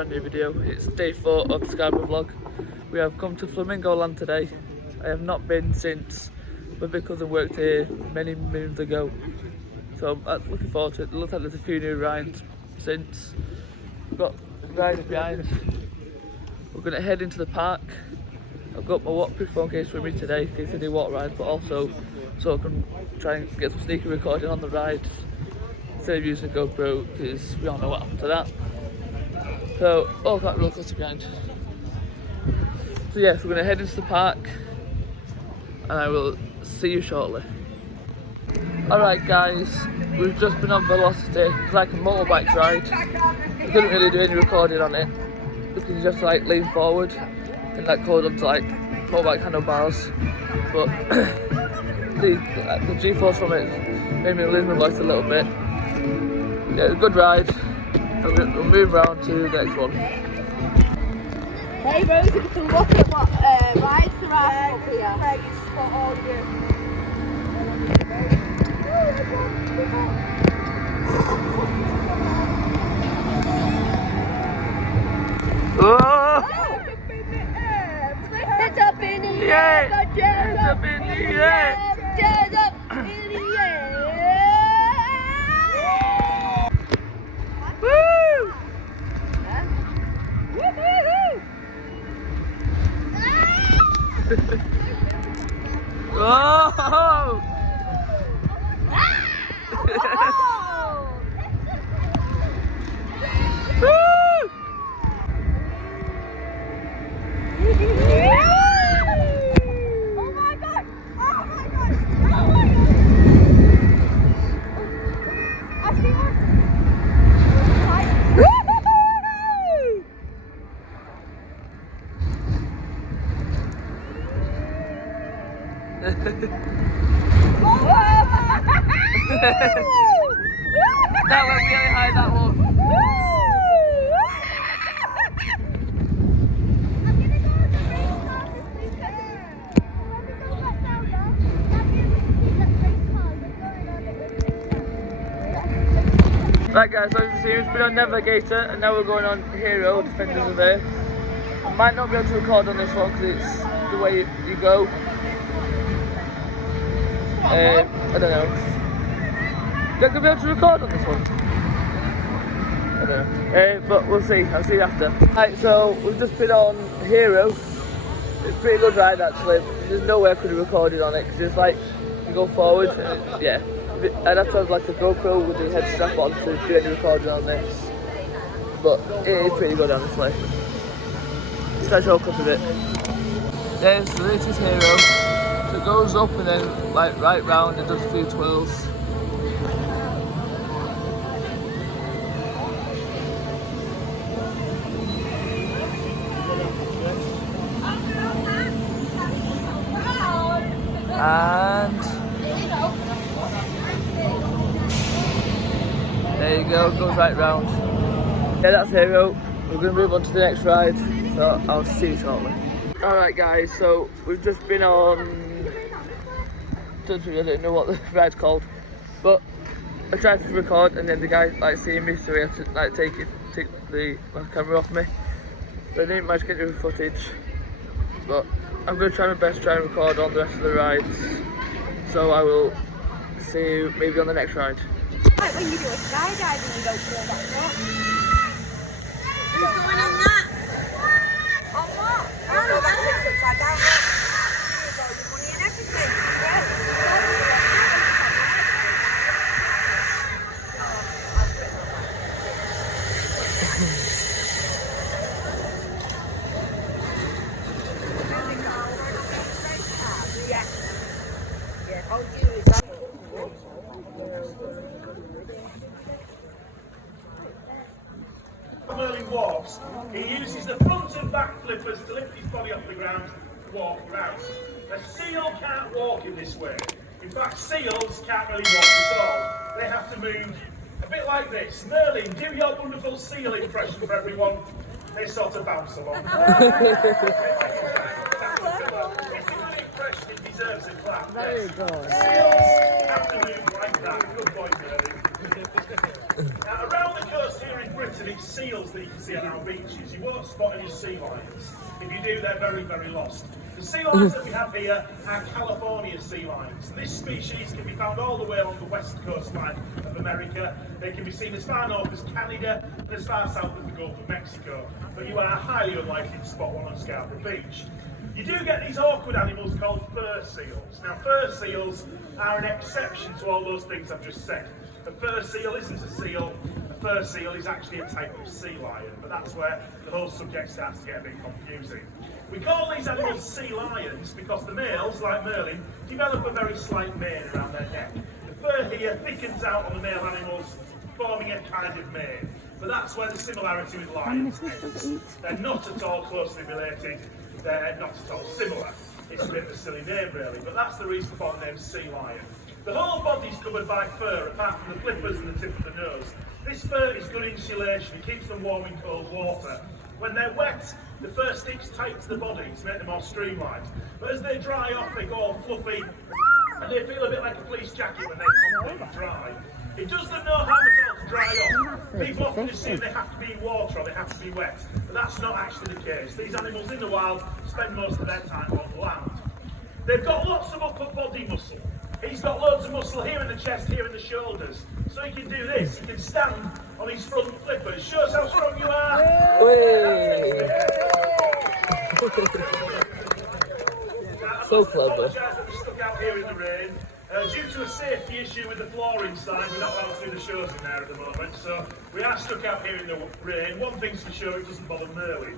brand new video. It's day 4 of the Scarborough vlog. We have come to Flamingo Land today. I have not been since my big cousin worked here many moons ago. So I'm looking forward to it. It looks like there's a few new rides since. We've got rides behind. We're going to head into the park. I've got my waterproof phone case with me today in case I do water rides, but also so I can try and get some sneaky recording on the rides instead of using a GoPro, because we all know what happened to that. So, that roller coaster behind. So yes, we're going to head into the park and I will see you shortly. Alright guys, we've just been on Velocity. It's like a motorbike ride. We couldn't really do any recording on it because you just like lean forward and like hold onto like motorbike handlebars. But the G-force from it made me lose my voice a little bit. Yeah, it's a good ride. We'll move around to the next one. Hey Rosie, we can look at what rides there are up here. Where you spot all your... Oh! It's up in the air, It's up in the air! it's up in the air. Woo! Oh! That went really high, that one. Right guys, so as you see, we've been on Navigator and now we're going on Hero, Defenders of Earth. I might not be able to record on this one because it's the way you go. I don't know. You're going to be able to record on this one? I don't know. But we'll see. I'll see you after. Right, so we've just been on Hero. It's a pretty good ride actually. There's no way I could have recorded on it because it's like you go forward and yeah. I'd have to have like a GoPro with the head strap on to do any recording on this. But it is pretty good honestly. Let's try to show a clip of it. Yeah, so this is Hero. So it goes up and then like right round and does a few twirls. And there you go, goes right round. Yeah, that's Hero. We're going to move on to the next ride, so I'll see you shortly. Alright guys, so we've just been on, I don't know what the ride's called, but I tried to record and then the guy like seeing me, so he had to like take my camera off me. So I didn't manage to get any footage, but I'm going to try my best to try and record on the rest of the rides. So I will see you maybe on the next ride. Like when you do a skydiving, you don't feel that rock. Who's going on that? On what? Oh, that's upside down. You've got your money and everything. Merlin walks, he uses the front and back flippers to lift his body off the ground and walk around. A seal can't walk in this way. In fact, seals can't really walk at all. They have to move a bit like this. Merlin, do your wonderful seal impression for everyone. They sort of bounce along. It's a good impression, it deserves a clap. There you go. Seals have to move like that. Good boy, Merlin. Around the coast here in Britain, it's seals that you can see on our beaches. You won't spot any sea lions. If you do, they're very, very lost. The sea lions that we have here are California sea lions. This species can be found all the way along the west coastline of America. They can be seen as far north as Canada and as far south as the Gulf of Mexico. But you are highly unlikely to spot one on Scarborough Beach. You do get these awkward animals called fur seals. Now, fur seals are an exception to all those things I've just said. A fur seal isn't a seal. A fur seal is actually a type of sea lion, but that's where the whole subject starts to get a bit confusing. We call these animals sea lions because the males, like Merlin, develop a very slight mane around their neck. The fur here thickens out on the male animals, forming a kind of mane. But that's where the similarity with lions ends. They're not at all closely related. They're not at all similar. It's a bit of a silly name, really, but that's the reason for the name sea lion. The whole body's covered by fur, apart from the flippers and the tip of the nose. This fur is good insulation. It keeps them warm in cold water. When they're wet, the fur sticks tight to the body to make them more streamlined. But as they dry off, they go all fluffy, and they feel a bit like a fleece jacket when they're completely dry. It does them no harm at all to dry off. People often assume they have to be in water or they have to be wet, but that's not actually the case. These animals in the wild spend most of their time on land. They've got lots of upper body muscle. He's got loads of muscle here in the chest, here in the shoulders. So he can do this. He can stand on his front flippers. Shows how strong you are. So clever. I apologise that we're stuck out here in the rain. Due to a safety issue with the floor inside, we're not allowed to do the shows in there at the moment, so we are stuck out here in the rain. One thing's for sure, it doesn't bother Merlin.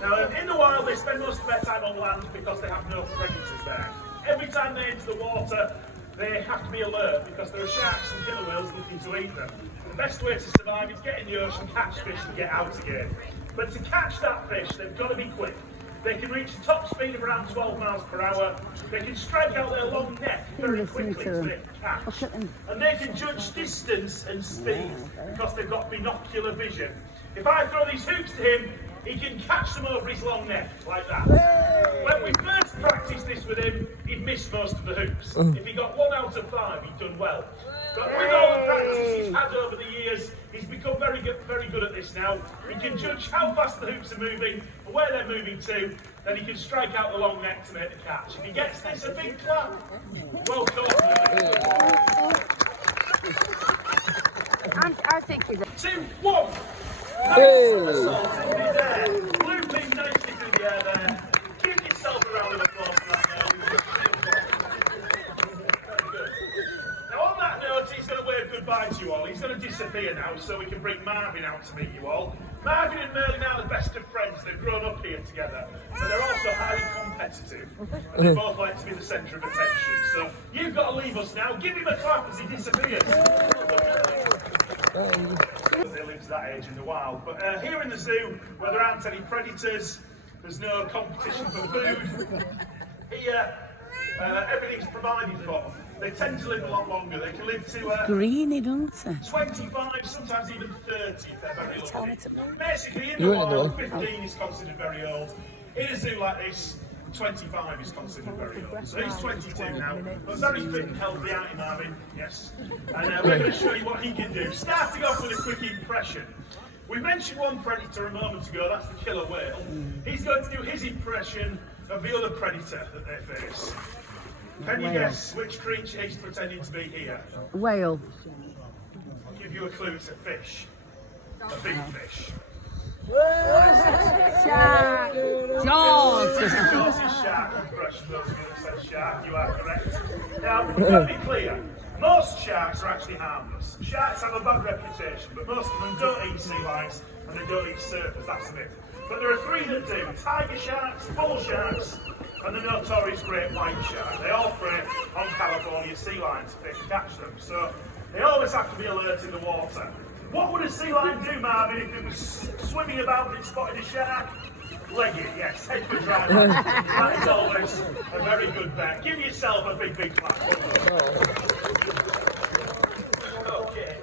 Now, in the wild, they spend most of their time on land because they have no predators there. Every time they enter the water, they have to be alert because there are sharks and killer whales looking to eat them. The best way to survive is get in the ocean, catch fish and get out again. But to catch that fish, they've got to be quick. They can reach a top speed of around 12 miles per hour. They can strike out their long neck very quickly to make a catch. And they can judge distance and speed because they've got binocular vision. If I throw these hoops to him, he can catch them over his long neck, like that. When we first practiced this with him, he'd missed most of the hoops. If he got 1 out of 5, he'd done well. But with all the practice he's had over the years, he's become very good at this now. He can judge how fast the hoops are moving and where they're moving to, then he can strike out the long neck to make the catch. If he gets this, a big clap. Well done. I think he's 2, 1. Nice assault in the air. Blue team nicely through the air there. Give yourself a round of applause for that now. Very good. Now on that note, he's going to wave goodbye to you all. He's going to disappear now so we can bring Marvin out to meet you all. Marvin and Merlin are the best of friends. They've grown up here together. But they're also highly competitive. And they both like to be the centre of attention. So you've got to leave us now. Give him a clap as he disappears. They live to that age in the wild. But here in the zoo, where there aren't any predators, there's no competition for food. Here, everything's provided for. They tend to live a lot longer. They can live to greeny, don't they? 25, sometimes even 30 if they're very lucky. Basically, in You the ain't know. wild, 15 is considered very old. In a zoo like this, 25 is considered very old. So he's 22 now, but very fit and healthy, aren't you, Marvin? Yes. And we're going to show you what he can do. Starting off with a quick impression. We mentioned one predator a moment ago, that's the killer whale. He's going to do his impression of the other predator that they face. Can you guess which creature he's pretending to be here? Whale. I'll give you a clue, it's a fish. A big fish. Shark. Jaws. This is Jaws's shark impression. Those of you that said shark, you are correct. Now, let me be clear. Most sharks are actually harmless. Sharks have a bad reputation, but most of them don't eat sea lions and they don't eat surfers, that's a myth. But there are 3 that do. Tiger sharks, bull sharks, and the notorious great white shark. They all prey on California sea lions if they can catch them. So they always have to be alert in the water. What would a sea lion do, Marvin, if it was swimming about and it spotted a shark? Leg it, yes, head for dry land. That is always a very good bet. Give yourself a big, big clap. Okay.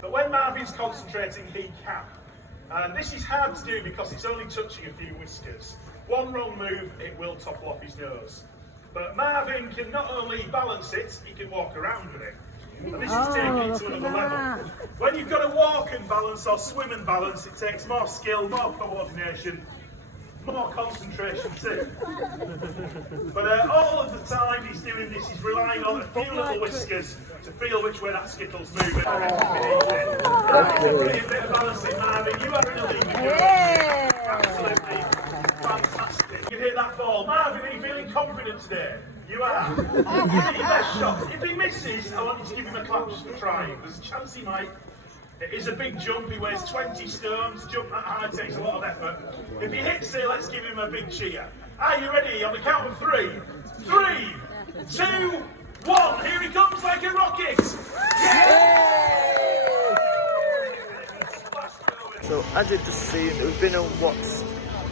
But when Marvin's concentrating, he can. And this is hard to do because it's only touching a few whiskers. One wrong move, it will topple off his nose. But Marvin can not only balance it, he can walk around with it. And this is taking it to another level. When you've got to walk and balance or swim and balance, it takes more skill, more coordination, more concentration too. But all of the time he's doing this, he's relying on a few little whiskers to feel which way that skittle's moving. That's a brilliant bit of balancing, Marvin. You are in a league. Absolutely fantastic. You hit that ball. Marvin, are you feeling confident today? You are. Give it your best shot. If he misses, I want you to give him a clap just for trying. There's a chance he might. It is a big jump. He weighs 20 stone. To jump that high takes a lot of effort. If he hits it, let's give him a big cheer. Are you ready? On the count of 3. 3, 2, 1. Here he comes like a rocket. So as you've just seen, we've been and watched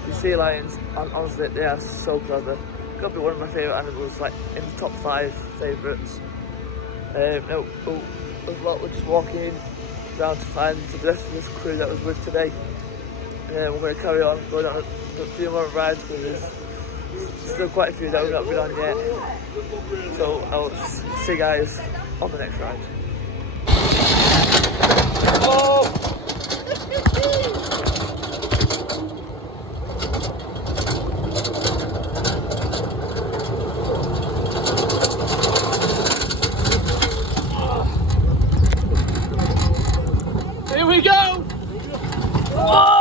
the sea lions, and honestly they are so clever. Gotta be one of my favourite animals, like in the top 5 favourites. No, we're just walking down to find the rest of this crew that was with today. We're going to carry on, going on a few more rides because there's still quite a few that we've not been on yet. So I'll see you guys on the next ride. Oh! Here we go! Whoa!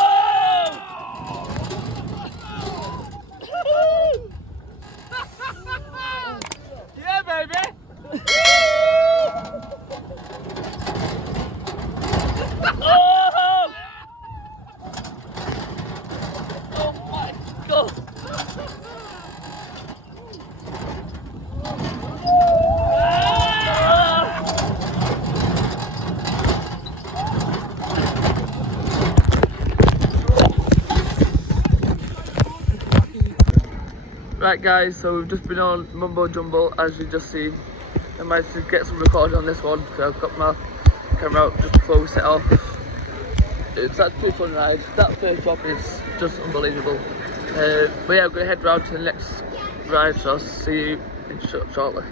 Yeah, baby! Oh! Oh my God! Right guys, so we've just been on Mumbo Jumbo, as you just see. I managed to get some recording on this one because I've got my camera out just before we set off. It's actually a fun ride. That first drop is just unbelievable. But yeah, I'm going to head round to the next ride, so I'll see you in shortly.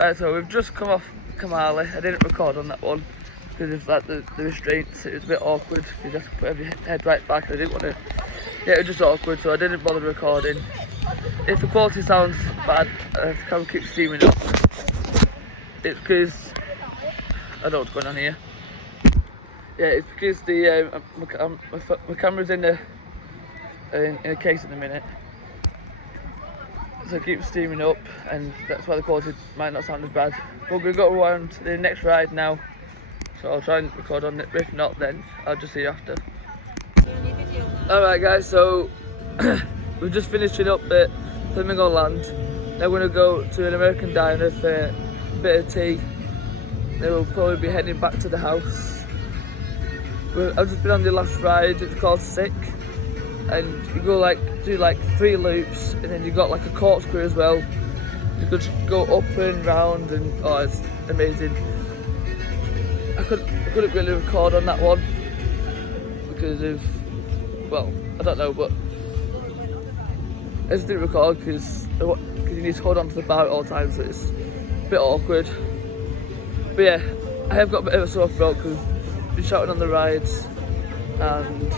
Right, so we've just come off Kamali. I didn't record on that one because of like the restraints. It was a bit awkward. You just have to put your head right back. I didn't want to. Yeah, it was just awkward, so I didn't bother recording. If the quality sounds bad, I can keep steaming up. It's because I don't know what's going on here. Yeah, it's because the my camera's in a case at the minute, so I keep steaming up, and that's why the quality might not sound as bad. We're gonna go around to the next ride now, so I'll try and record on it. If not, then I'll just see you after. Alright guys, so we're just finishing up at Flamingo Land. Now we're going to go to an American diner for a bit of tea. Then we'll probably be heading back to the house. I've just been on the last ride, it's called Sick. And you go do 3 loops, and then you got like a corkscrew as well. You could just go up and round, and oh, it's amazing. I couldn't really record on that one because of, well, I don't know, but I just didn't record because you need to hold on to the bar at all times, so it's a bit awkward. But yeah, I have got a bit of a sore throat because I've been shouting on the rides, and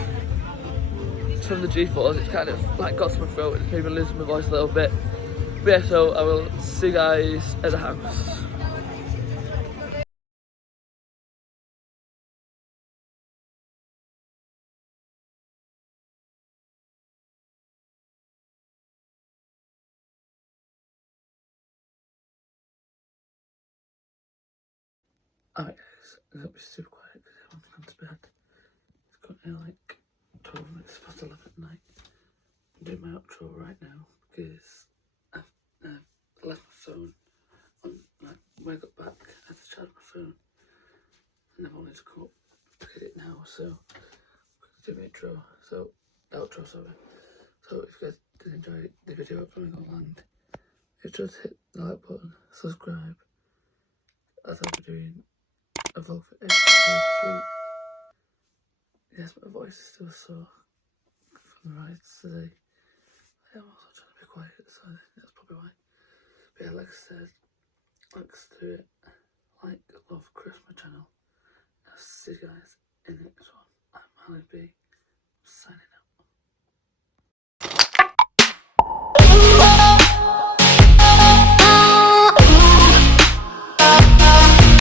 from the G-force it's kind of like got to my throat and it's made me lose my voice a little bit. But yeah, so I will see you guys at the house. Alright guys, I'm gonna be super quiet because everyone's gone to bed. It's currently like 12 minutes past 11 at night. I'm doing my outro right now because I've left my phone on, like, when I got back I had to charge my phone and I've only just come up to get it now, so I'm going to do my intro, so, outro, sorry. So if you guys did enjoy the video of Flamingo Land, just hit the like button, subscribe, as I'll be doing a vlog for every day this week. Yes, my voice is still sore from the rides today. I am also trying to be quiet, so I think that's probably why. But yeah, like I said, let's do it. like, love Christmas channel. See you guys.